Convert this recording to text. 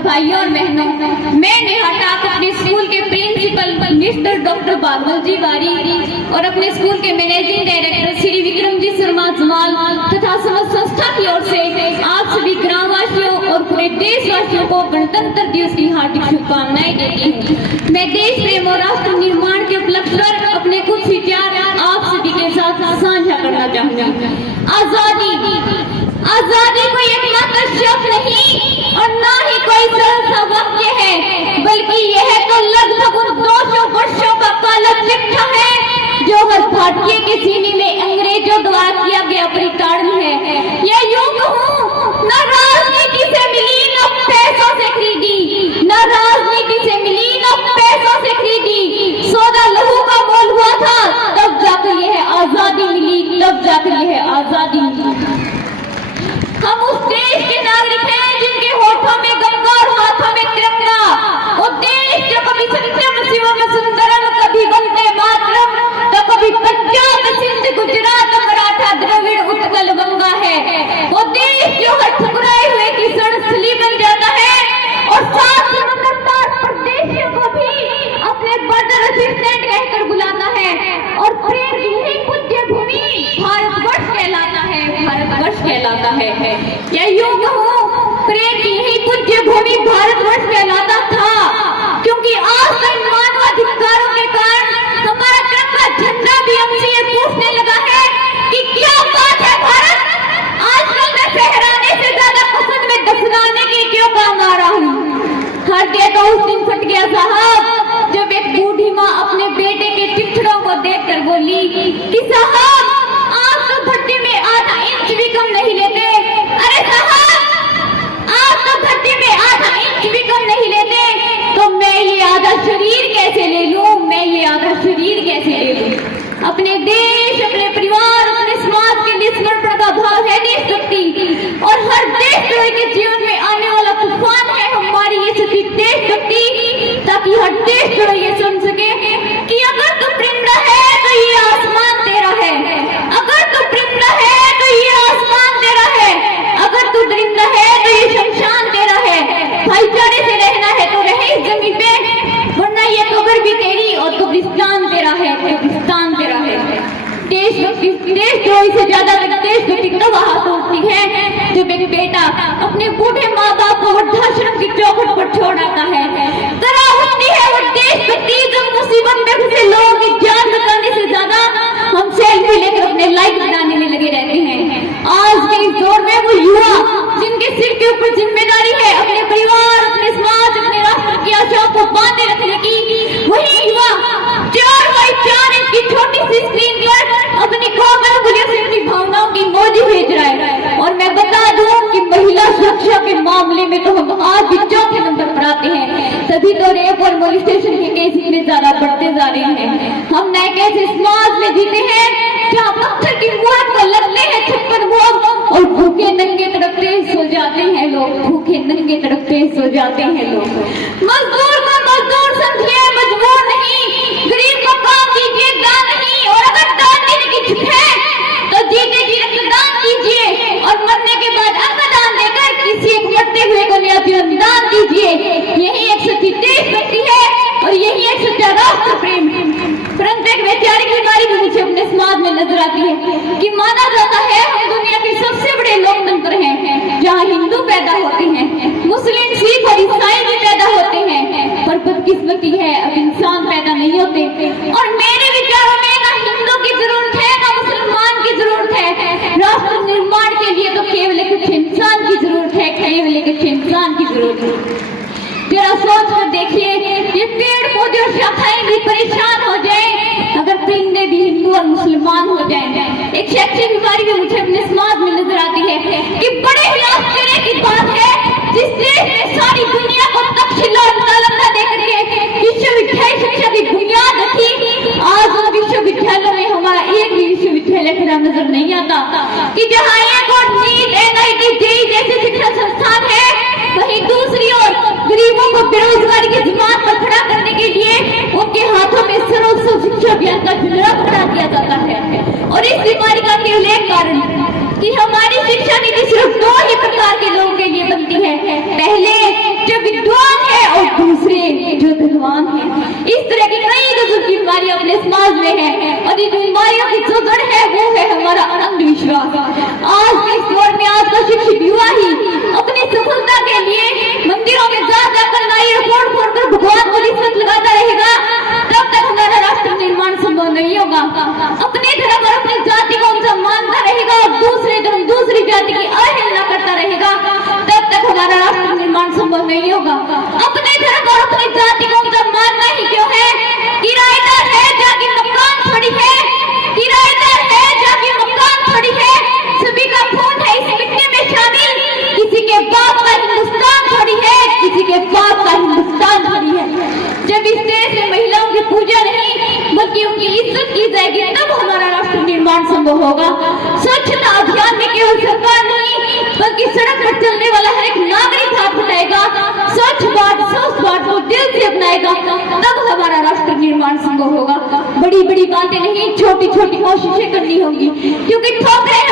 भाइयों और बहनों, मैं नेहा ठाक अपने स्कूल के प्रिंसिपल मिस्टर डॉक्टर बागवल जी वारी और अपने स्कूल के मैनेजिंग डायरेक्टर श्री विक्रम जी शर्मा जमाल तथा समस्त संस्था की ओर से आप सभी ग्रामवासियों और पूरे देशवासियों को गणतंत्र दिवस की हार्दिक शुभकामनाएं देती हूँ। मैं देश प्रेम और राष्ट्र निर्माण के उपलक्ष्य पर अपने कुछ विचार आप सभी के साथ साझा करना चाहूंगी। आजादी कोई एकमात्र शब्द नहीं और ना ही कोई सरल सा वाक्य है, बल्कि यह तो लगभग 200 वर्षों का काला चिट्ठा है जो हर भारतीय के सीने में अंग्रेजों द्वारा किया गया परिताड़न है। यह युग हूँ न राजनीति से मिली न पैसों से खरीदी, न राजनीति से मिली न पैसों से खरीदी। सौदा लहू का मोल हुआ था, तब जाकर यह आजादी मिली, तब जाकर यह आजादी मिली। हम उस देश के नागरिक हैं जिनके होठों में गंगा और हाथों में तिरंगा। वो देश जो कभी सत्यम शिवम सुंदरम, कभी वंदे मातरम, तो कभी पंजाब सिंध गुजरात मराठा द्रविड़ उत्कल गंगा है। वो देश जो हर ठुकराए हुए की रणस्थली बन जाता है और साथ परदेशियों को भी अपने बर्दर असिस्टेंट कहकर बुलाता है। और प्रेम यही पूज्य भूमि भारतवर्ष कहलाता है, भारतवर्ष कहलाता है। यह युग हूँ प्रेम की यही पूज्य भूमि भारतवर्ष कहलाता था, क्योंकि आज तक मानवाधिकारों के कारण हमारा तिरंगा झंडा भी हमसे ये पूछने लगा है कि क्या बात है भारत, आजकल मैं फहराने से ज्यादा पसंद में दफनाने के क्यों काम आ रहा हूँ। हर देखा उस दिन फट गया साहब जब एक बूढ़ी माँ अपने बेटे के चिट्ठड़ों को देखकर बोली कि साहब आप तो धरती में आधा इंच भी कम नहीं लेते। अरे साहब आप तो धरती में आधा इंच भी कम नहीं लेते, तो मैं ये आधा शरीर कैसे ले लूं, मैं ये आधा शरीर कैसे ले लूं। अपने देश, अपने परिवार, अपने समाज के लिए समर्पण का भाव है देशभक्ति, और हर देशद्रोही के जीवन में आने वाला तूफान है हमारी ये सच्ची देशभक्ति, ताकि हर देशद्रोही ये समझ सके कि अगर तू प्रिंदा है तो ये आसमान तेरा है, अगर तू प्रिंदा है तो ये आसमान तेरा है, अगर तू दरिंदा है तो ये शमशान तेरा है। भाईचारे से रहना है तो रहे इस जमीन पे, वरना ये कब्र भी तेरी और कब्रिस्तान तेरा है, कब्रिस्तान तेरा है। देशद्रोही से ज्यादा देशभक्ति तब हाथ उठती है जब एक बेटा अपने बूढ़े माँ बाप को वृद्धाश्रम की चौखट पर छोड़ आता है। तरह होती है वो देशभक्ति जब मुसीबत में घुसे लोगों की जान बचाने से ज्यादा हम सेल्फी लेकर अपने लाइक बनाने में लगे रहते हैं। आज के इस दौर में वो युवा जिनके सिर के ऊपर जिम्मेदारी है अपने परिवार, अपने समाज, अपने राष्ट्र की आशाओं को बांधे रखने की, वही युवा 4x4 इंच की छोटी सी स्क्रीन पर अपनी कोमल उंगलियों से अपनी भावनाओं की मौजी भेज रहा है। और मैं बता दूं कि महिला सुरक्षा के मामले में तो हम आज भी चौथे नंबर पर आते हैं, तभी तो रेप और मोलिस्टेशन के केस इतने ज्यादा बढ़ते जा रहे हैं। हम नए कैसे समाज में जीते हैं जहाँ पत्थर की मुहर को लगते हैं 56 भोग और भूखे नंगे तड़पते सो जाते हैं लोग, भूखे नंगे तड़पते सो जाते हैं लोग। मजदूर को मजदूर समझिए, मजबूर नहीं, गरीब को काम दीजिए, दान नहीं। और अगर दान देने की जिद है तो जीते जी रक्तदान कीजिए और मरने के बाद अंगदान देकर किसी एक मरते हुए को नया जीवन दान दीजिए। यही एक सच्ची देशभक्ति है और यही एक सच्चा राष्ट्र प्रेम। परंतु एक वैचारिक बीमारी भी मुझे अपने समाज में नजर आती है कि माना जाता है हम दुनिया के सबसे बड़े लोकतंत्र हैं, जहाँ हिंदू पैदा होते हैं, मुस्लिम, सिख और ईसाई भी पैदा होते हैं, पर बदकिस्मती है अब इंसान पैदा नहीं होते। और मेरे विचारों में ना हिंदू की जरूरत है ना मुसलमान की जरूरत है, राष्ट्र निर्माण के लिए तो केवल कुछ इंसान की जरूरत है, केवल कुछ इंसान की जरूरत है। जरा सोच कर देखिए, ये पेड़ पौधे और शाखाएं भी परेशान हो जाए अगर परिंदे भी हिंदू और मुसलमान हो जाए। एक शैक्षिक बीमारी भी मुझे अपने समाज में नजर आती है कि बड़े ही आश्चर्य की बात है जिस देश में सारी दुनिया को तक्षशिला और नालंदा देकर के विश्वविद्यालय शिक्षा की बुनियाद रखी, आज उन विश्वविद्यालयों में हमारा एक भी विश्वविद्यालय खड़ा नजर नहीं आता। कि जहाँ एक और नीट, NIT, JEE जैसे शिक्षा संस्थान है, वहीं दूसरी ओर गरीबों को बेरोजगारी की जमात पर खड़ा करने के लिए उनके हाथों में सर्वोच्च शिक्षा अभियान का झंडा फहरा दिया जाता है। और इस बीमारी का केवल एक कारण कि हमारी शिक्षा नीति सिर्फ 2 ही प्रकार के लोगों के लिए बनती है। पहले जो विद्वान है और दूसरे जो धनवान है। इस तरह की कई गजब की बीमारियां अपने समाज में है और इन बीमारियों की जो जड़ है वो है हमारा अंधविश्वास। आज के इस दौर में आज का शिक्षित युवा ही अपनी सफलता के लिए मंदिरों में जा जाकर नारियल फोड़ कर भगवान को रिश्वत लगाता रहेगा, तब तक हमारा राष्ट्र निर्माण संभव नहीं होगा। अपने धर्म और अपनी जाति को उनसे मानता रहेगा और दूसरे धर्म दूसरी जाति की अवहेलना करता रहेगा, तब तक हमारा राष्ट्र निर्माण संभव नहीं होगा। अपने धर्म और अपनी जाति को उनसे मानना ही क्यों है? किराएदार है जाके मकान थोड़ी है, किराएदार है जाके मकान थोड़ी है, सभी का खून है इस मिट्टी में शामिल, किसी के बाप का हिंदुस्तान थोड़ी है, किसी के बाप का हिंदुस्तान थोड़ी है। जब इस देश में महिलाओं की पूजा नहीं बल्कि उनकी इज्जत की जाएगी, तब हमारा राष्ट्र निर्माण संभव होगा। स्वच्छता अभियान में केवल सरकार नहीं बल्कि सड़क पर चलने वाला हर एक नागरिक हाथ उठाएगा, स्वच्छ भारत को दिल से अपनाएगा, तब हमारा राष्ट्र निर्माण संभव होगा। बड़ी बड़ी बातें नहीं, छोटी छोटी कोशिशें करनी होगी, क्योंकि ठोकरें